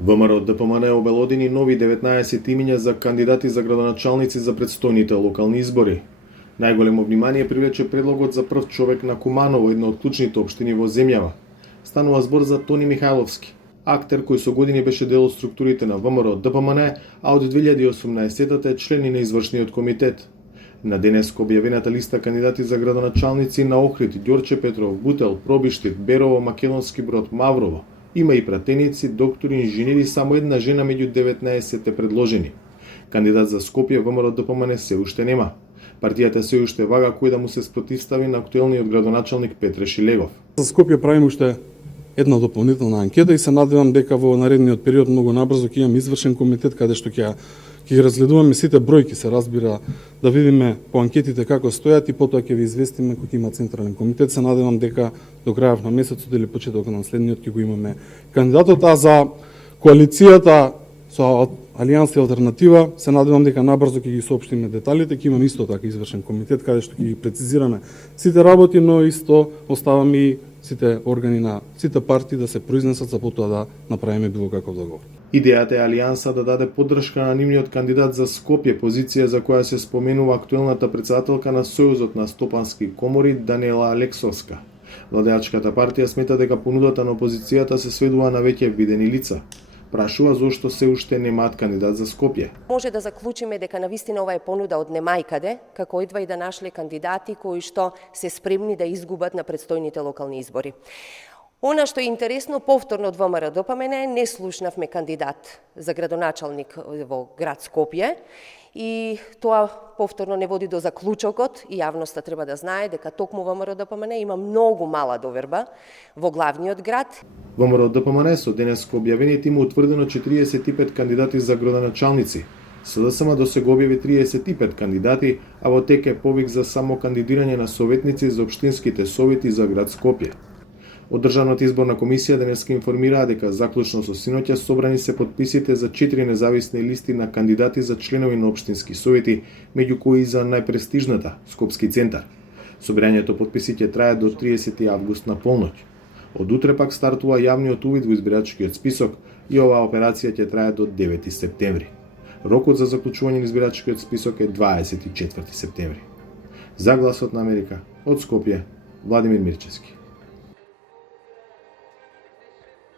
ВМРО ДПМН обелодени нови 19 имиња за кандидати за градоначалници за предстојните локални избори. Најголемо внимание привлече предлогот за прв човек на Куманово, една од клучните општини во земјава. Станува збор за Тони Михајловски, актер кој со години беше дел од структурите на ВМРО ДПМН, а од 2018 е член и на извршниот комитет. На денеска објавената листа кандидати за градоначалници на Охрид, Ѓорче Петров, Бутел, Пробиштит, Берово, Македонски Брод, Маврово, има и пратеници, доктори, инженери, само една жена меѓу 19 предложени. Кандидат за Скопје ВМРО ДПМН се уште нема. Партијата се уште вага кој да му се спротивстави на актуелниот градоначалник Петре Шилегов. За Скопје правиме уште една дополнителна анкета и се надевам дека во наредниот период многу набрзо ќе имаме извршен комитет каде што ќе ги разгледуваме сите бројки, се разбира, да видиме по анкетите како стојат и потоа ќе ви известиме кога има централен комитет. Се надевам дека до крајот на месецот или почетокот на следниот ќе го имаме кандидатот, а за коалицијата со Алијанса и Алтернатива се надевам дека набрзо ќе ги соопштиме деталите, ќе имаме исто така извршен комитет каде што ќе ги прецизираме сите работи, но исто оставаме и сите органи на сите партии да се произнесат за потоа да направиме било каков договор. Идејата е Алијанса да даде поддршка на нивниот кандидат за Скопје, позиција за која се споменува актуелната претседателка на Сојузот на стопански комори Даниела Алексовска. Владеачката партија смета дека понудата на опозицијата се сведува на веќе видени лица. Прашува зошто се уште немаат кандидат за Скопје. Може да заклучиме дека навистина ова е понуда од немајкаде, како идва и да нашле кандидати кои што се спремни да изгубат на предстојните локални избори. Она што е интересно, повторно од ВМРО ДПМН не слушнавме кандидат за градоначалник во град Скопје и тоа повторно не води до заклучокот и јавноста треба да знае дека токму ВМРО ДПМН има многу мала доверба во главниот град. ВМРО ДПМН со денеска објавените има утврдено 45 кандидати за градоначалници. СДСМ до сега објави 35 кандидати, а во тек е повик за само кандидирање на советници за општинските совети за град Скопје. Од Државната изборна комисија денеска информираа дека заклучно со синоќа собрани се подписите за 4 независни листи на кандидати за членови на општински совети, меѓу кои за најпрестижната Скопски центар. Собирањето подписи ќе трае до 30 август на полноќ. Од утре пак стартува јавниот увид во избирачкиот список и оваа операција ќе трае до 9 септември. Рокот за заклучување на избирачкиот список е 24 септември. За Гласот на Америка, од Скопје, Владимир Мирчевски.